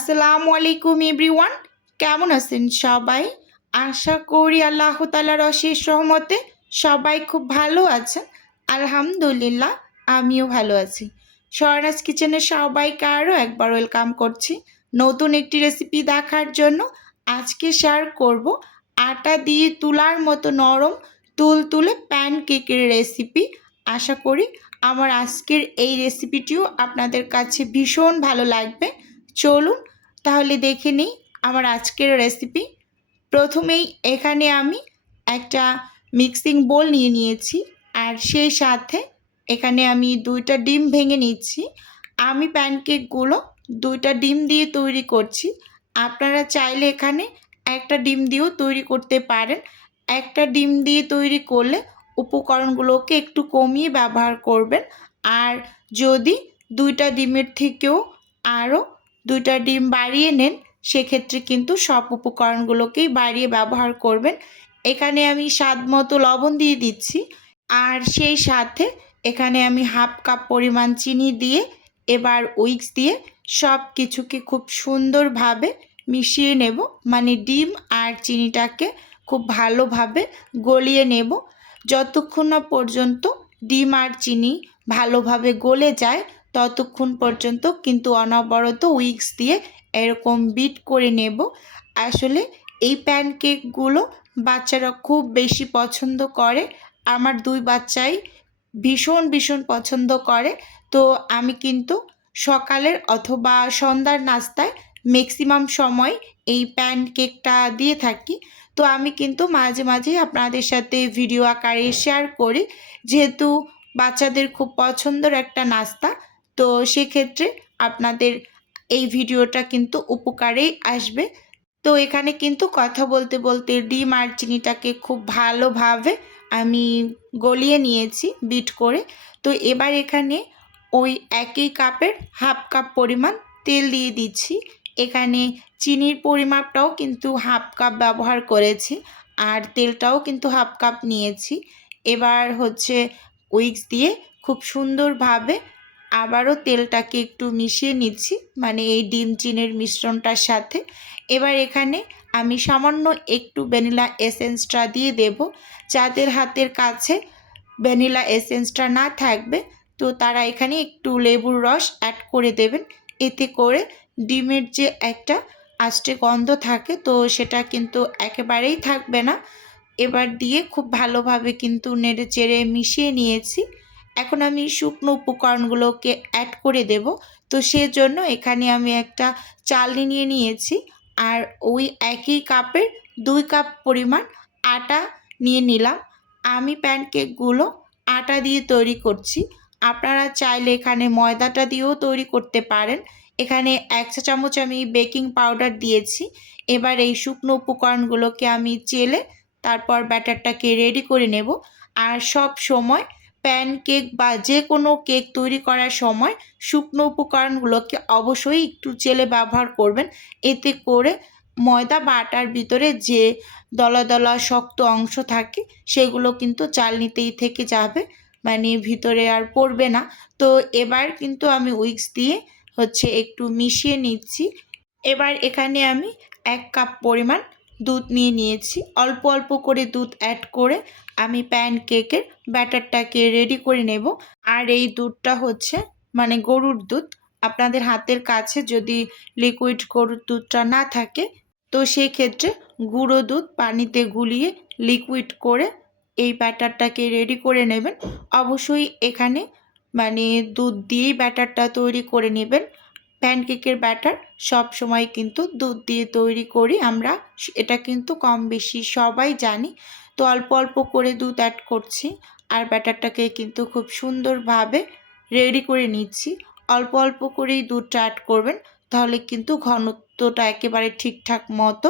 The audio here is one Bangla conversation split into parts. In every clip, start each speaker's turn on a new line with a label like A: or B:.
A: আসসালামু আলাইকুম এভরিওয়ান। কেমন আছেন সবাই? আশা করি আল্লাহ তালার অশেষ রহমতে সবাই খুব ভালো আছেন। আলহামদুলিল্লাহ, আমিও ভালো আছি। স্বরাজ কিচেনে সবাইকে আরও একবার ওয়েলকাম করছি নতুন একটি রেসিপি দেখার জন্য। আজকে শেয়ার করব আটা দিয়ে তুলার মতো নরম তুল তুলে প্যান কেকের রেসিপি। আশা করি আমার আজকের এই রেসিপিটিও আপনাদের কাছে ভীষণ ভালো লাগবে। চলুন তাহলে দেখে নিই আমার আজকের রেসিপি প্রথমেই এখানে আমি একটা মিক্সিং বোল নিয়ে নিয়েছি আর সেই সাথে এখানে আমি দুইটা ডিম ভেঙে নিচ্ছি। আমি প্যানকেকগুলো দুইটা ডিম দিয়ে তৈরি করছি। আপনারা চাইলে এখানে একটা ডিম দিয়েও তৈরি করতে পারেন। একটা ডিম দিয়ে তৈরি করলে উপকরণগুলোকে একটু কমিয়ে ব্যবহার করবেন। আর যদি দুইটা ডিমের থেকেও আরও দুইটা ডিম বাড়িয়ে নেন, সেক্ষেত্রে কিন্তু সব উপকরণগুলোকেই বাড়িয়ে ব্যবহার করবেন। এখানে আমি স্বাদ মতো লবণ দিয়ে দিচ্ছি। আর সেই সাথে এখানে আমি হাফ কাপ পরিমাণ চিনি দিয়ে এবার উইক্স দিয়ে সব কিছুকে খুব সুন্দরভাবে মিশিয়ে নেব। মানে ডিম আর চিনিটাকে খুব ভালোভাবে গলিয়ে নেব। যতক্ষণ না পর্যন্ত ডিম আর চিনি ভালোভাবে গলে যায় ততক্ষণ পর্যন্ত কিন্তু অনবরত উইক্স দিয়ে এরকম বিট করে নেব। আসলে এই প্যানকেকগুলো বাচ্চারা খুব বেশি পছন্দ করে। আমার দুই বাচ্চাই ভীষণ ভীষণ পছন্দ করে। তো আমি কিন্তু সকালের অথবা সন্ধ্যার নাস্তায় ম্যাক্সিমাম সময় এই প্যানকেকটা দিয়ে থাকি। তো আমি কিন্তু মাঝে মাঝে আপনাদের সাথে ভিডিও আকারে শেয়ার করি। যেহেতু বাচ্চাদের খুব পছন্দের একটা নাস্তা তো সেক্ষেত্রে আপনাদের এই ভিডিওটা কিন্তু উপকারেই আসবে। তো এখানে কিন্তু কথা বলতে বলতে ডিম আর চিনিটাকে খুব ভালোভাবে আমি গলিয়ে নিয়েছি বিট করে। তো এবার এখানে ওই একই কাপের হাফ কাপ পরিমাণ তেল দিয়ে দিচ্ছি। এখানে চিনির পরিমাপটাও কিন্তু হাফ কাপ ব্যবহার করেছি আর তেলটাও কিন্তু হাফ কাপ নিয়েছি। এবার হচ্ছে উইক্স দিয়ে খুব সুন্দরভাবে আবারও তেলটাকে একটু মিশিয়ে নিচ্ছি মানে এই ডিম চিনের মিশ্রণটার সাথে। এবার এখানে আমি সামান্য একটু ভ্যানিলা এসেন্সটা দিয়ে দেব। যাদের হাতের কাছে ভ্যানিলা এসেন্সটা না থাকবে, তো তারা এখানে একটু লেবুর রস অ্যাড করে দেবেন। এতে করে ডিমের যে একটা আষ্টে গন্ধ থাকে, তো সেটা কিন্তু একেবারেই থাকবে না। এবার দিয়ে খুব ভালোভাবে কিন্তু নেড়ে চেড়ে মিশিয়ে নিয়েছি। এখন আমি শুকনো উপকরণগুলোকে অ্যাড করে দেব। তো সেজন্য এখানে আমি একটা চালনি নিয়ে নিয়েছি আর ওই একই কাপের দুই কাপ পরিমাণ আটা নিয়ে নিলাম। আমি প্যানকেকগুলো আটা দিয়ে তৈরি করছি। আপনারা চাইলে এখানে ময়দাটা দিয়েও তৈরি করতে পারেন। এখানে এক চা চামচ আমি বেকিং পাউডার দিয়েছি। এবার এই শুকনো উপকরণগুলোকে আমি চেলে তারপর ব্যাটারটাকে রেডি করে নেব। আর সব সময় প্যান কেক বা যে কোনো কেক তৈরি করার সময় শুকনো উপকরণগুলোকে অবশ্যই একটু জেলে ব্যবহার করবেন। এতে করে ময়দা বা আটার ভিতরে যে দলা দলা শক্ত অংশ থাকে, সেগুলো কিন্তু চালনিতেই থেকে যাবে। মানে ভিতরে আর পড়বে না। তো এবার কিন্তু আমি উইক্স দিয়ে হচ্ছে একটু মিশিয়ে নিচ্ছি। এবার এখানে আমি এক কাপ পরিমাণ দুধ নিয়ে নিয়েছি। অল্প অল্প করে দুধ অ্যাড করে আমি প্যান কেকের ব্যাটারটাকে রেডি করে নেব। আর এই দুধটা হচ্ছে মানে গরুর দুধ। আপনাদের হাতের কাছে যদি লিকুইড গরুর দুধটা না থাকে, তো সেই ক্ষেত্রে গুঁড়ো দুধ পানিতে গুলিয়ে লিকুইড করে এই ব্যাটারটাকে রেডি করে নেবেন। অবশ্যই এখানে মানে দুধ দিয়েই ব্যাটারটা তৈরি করে নেবেন। প্যানকেকের ব্যাটার সব সময় কিন্তু দুধ দিয়ে তৈরি করি আমরা। এটা কিন্তু কম বেশি সবাই জানি। তো অল্প অল্প করে দুধ অ্যাড করছি। আর ব্যাটারটাকে কিন্তু খুব সুন্দরভাবে রেডি করে নিচ্ছি। অল্প অল্প করেই দুধটা অ্যাড করবেন, তাহলে কিন্তু ঘনত্বটা একেবারে ঠিকঠাক মতো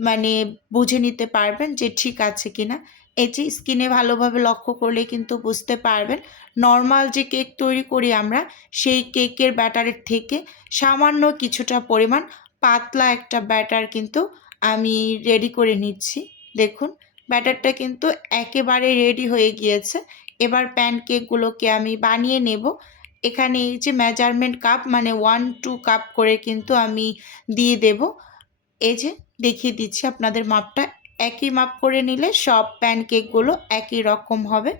A: মানে বুঝে নিতে পারবেন যে ঠিক আছে কিনা। যে স্কিনে ভালোভাবে লক্ষ্য করলে কিন্তু বুঝতে পারবেন। নর্মাল যে কেক তৈরি করি আমরা, সেই কেকের ব্যাটারের থেকে সামান্য কিছুটা পরিমাণ পাতলা একটা ব্যাটার কিন্তু আমি রেডি করে নিচ্ছি। দেখুন ব্যাটারটা কিন্তু একেবারে রেডি হয়ে গিয়েছে। এবার প্যান কেকগুলোকে আমি বানিয়ে নেব। এখানে এই যে মেজারমেন্ট কাপ মানে ওয়ান, টু কাপ করে কিন্তু আমি দিয়ে দেব। এই যে দেখিয়ে দিচ্ছি আপনাদের মাপটা। একই মাপ করে নিলে সব প্যানকেকগুলো একই রকম হবে।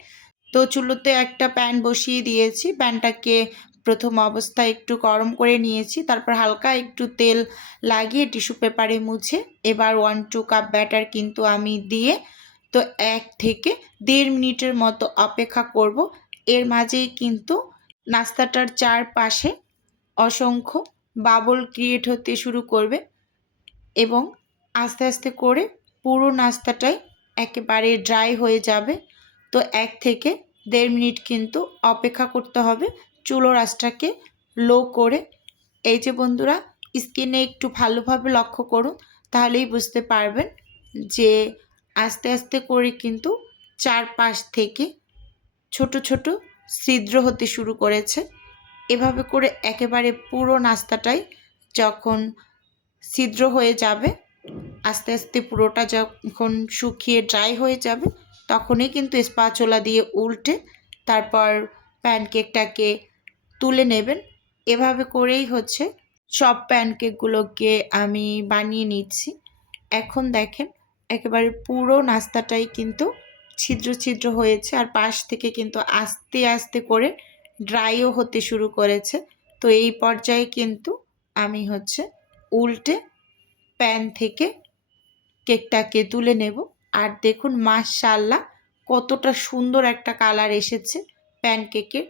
A: তো চুলোতে একটা প্যান বসিয়ে দিয়েছি। প্যানটাকে প্রথম অবস্থায় একটু গরম করে নিয়েছি, তারপর হালকা একটু তেল লাগিয়ে টিস্যু পেপারে মুছে, এবার ওয়ান টু কাপ ব্যাটার কিন্তু আমি দিয়ে তো এক থেকে দেড় মিনিটের মতো অপেক্ষা করব। এর মাঝেই কিন্তু নাস্তাটার চারপাশে অসংখ্য বাবল ক্রিয়েট হতে শুরু করবে এবং আস্তে আস্তে করে পুরো নাস্তাটাই একেবারে ড্রাই হয়ে যাবে। তো এক থেকে দেড় মিনিট কিন্তু অপেক্ষা করতে হবে। চুলো রাসটাকে লো করে, এই যে বন্ধুরা স্কিনে একটু ভালোভাবে লক্ষ্য করুন, তাহলেই বুঝতে পারবেন যে আস্তে আস্তে করে কিন্তু চারপাশ থেকে ছোট ছোট ছিদ্র হতে শুরু করেছে। এভাবে করে একেবারে পুরো নাস্তাটাই যখন ছিদ্র হয়ে যাবে, আস্তে আস্তে পুরোটা যখন শুকিয়ে ড্রাই হয়ে যাবে, তখনই কিন্তু স্পাচোলা দিয়ে উল্টে তারপর প্যানকেকটাকে তুলে নেবেন। এভাবে করেই হচ্ছে সব প্যানকেকগুলোকে আমি বানিয়ে নিচ্ছি। এখন দেখেন, একেবারে পুরো নাস্তাটাই কিন্তু ছিদ্র ছিদ্র হয়েছে আর পাশ থেকে কিন্তু আস্তে আস্তে করে ড্রাইও হতে শুরু করেছে। তো এই পর্যায়ে কিন্তু আমি হচ্ছে উল্টে প্যান থেকে কেকটাকে তুলে নেব। আর দেখুন মাশাল্লাহ কতটা সুন্দর একটা কালার এসেছে প্যানকেকের।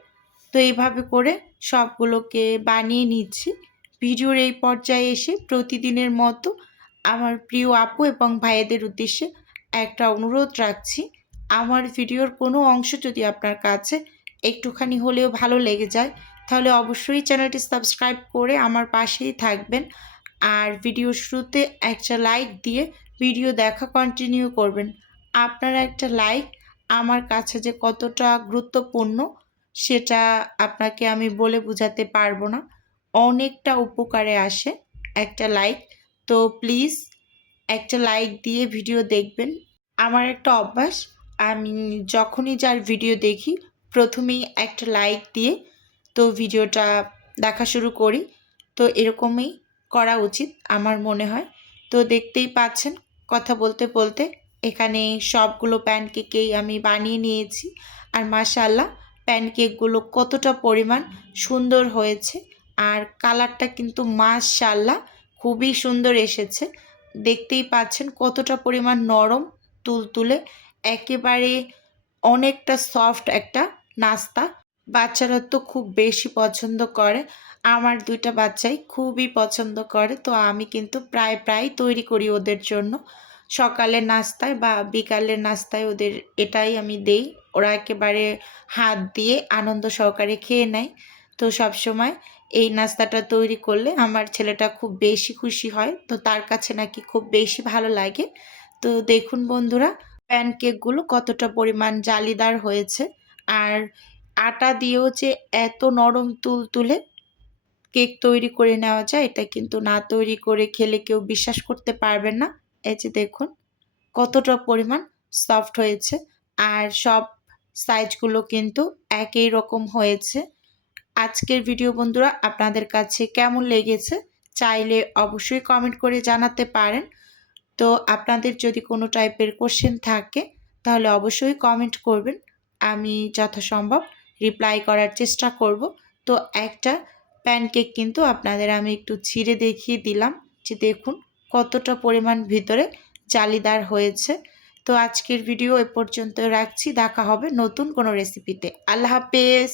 A: তো এইভাবে করে সবগুলোকে বানিয়ে নিচ্ছি। ভিডিওর এই পর্যায়ে এসে প্রতিদিনের মতো আমার প্রিয় আপু এবং ভাইয়েদের উদ্দেশ্যে একটা অনুরোধ রাখছি। আমার ভিডিওর কোনো অংশ যদি আপনার কাছে একটুখানি হলেও ভালো লেগে যায়, তাহলে অবশ্যই চ্যানেলটি সাবস্ক্রাইব করে আমার পাশেই থাকবেন। আর ভিডিও শুরুতে একটা লাইক দিয়ে ভিডিও দেখা কন্টিনিউ করবেন। আপনার একটা লাইক আমার কাছে যে কতটা গুরুত্বপূর্ণ সেটা আপনাকে আমি বলে বোঝাতে পারব না। অনেকটা উপকারে আসে একটা লাইক তো প্লিজ একটা লাইক দিয়ে ভিডিও দেখবেন। আমার একটা অভ্যাস, আমি যখনই যার ভিডিও দেখি, প্রথমেই একটা লাইক দিয়ে তো ভিডিওটা দেখা শুরু করি। তো এরকমই করা উচিত আমার মনে হয়। তো দেখতেই পাচ্ছেন কথা বলতে বলতে এখানে সবগুলো প্যানকেকেই আমি বানিয়ে নিয়েছি। আর মাশাল্লাহ প্যানকেকগুলো কতটা পরিমাণ সুন্দর হয়েছে আর কালারটা কিন্তু মাশাল্লাহ খুবই সুন্দর এসেছে। দেখতেই পাচ্ছেন কতটা পরিমাণ নরম তুলতুলে, একেবারে অনেকটা সফট একটা নাস্তা। বাচ্চারা তো খুব বেশি পছন্দ করে, আমার দুইটা বাচ্চাই খুবই পছন্দ করে, তো আমি কিন্তু প্রায় প্রায় তৈরি করি ওদের জন্য। সকালের নাস্তায় বা বিকালের নাস্তায় ওদের এটাই আমি দেই। ওরা একেবারে হাত দিয়ে আনন্দ সহকারে খেয়ে নেয়। তো সব সময় এই নাস্তাটা তৈরি করলে আমার ছেলেটা খুব বেশি খুশি হয়। তো তার কাছে নাকি খুব বেশি ভালো লাগে। তো দেখুন বন্ধুরা, প্যানকেকগুলো কতটা পরিমাণ জালিদার হয়েছে। আর আটা দিয়েও যে এত নরম তুল তুলে কেক তৈরি করে নেওয়া যায়, এটা কিন্তু না তৈরি করে খেলে কেউ বিশ্বাস করতে পারবেন না। এই যে দেখুন, কতটা পরিমাণ সফট হয়েছে আর সব সাইজগুলো কিন্তু একই রকম হয়েছে। আজকের ভিডিও বন্ধুরা, আপনাদের কাছে কেমন লেগেছে চাইলে অবশ্যই কমেন্ট করে জানাতে পারেন। তো আপনাদের যদি কোনো টাইপের কোশ্চেন থাকে, তাহলে অবশ্যই কমেন্ট করবেন। আমি যথাসম্ভব রিপ্লাই করার চেষ্টা করব। তো একটা প্যানকেক কিন্তু আপনাদের আমি একটু ছিঁড়ে দেখিয়ে দিলাম। যে দেখুন কতটা পরিমাণ ভিতরে জালিদার হয়েছে। তো আজকের ভিডিও এ পর্যন্ত রাখছি। দেখা হবে নতুন কোনো রেসিপিতে আল্লাহ হাফেজ।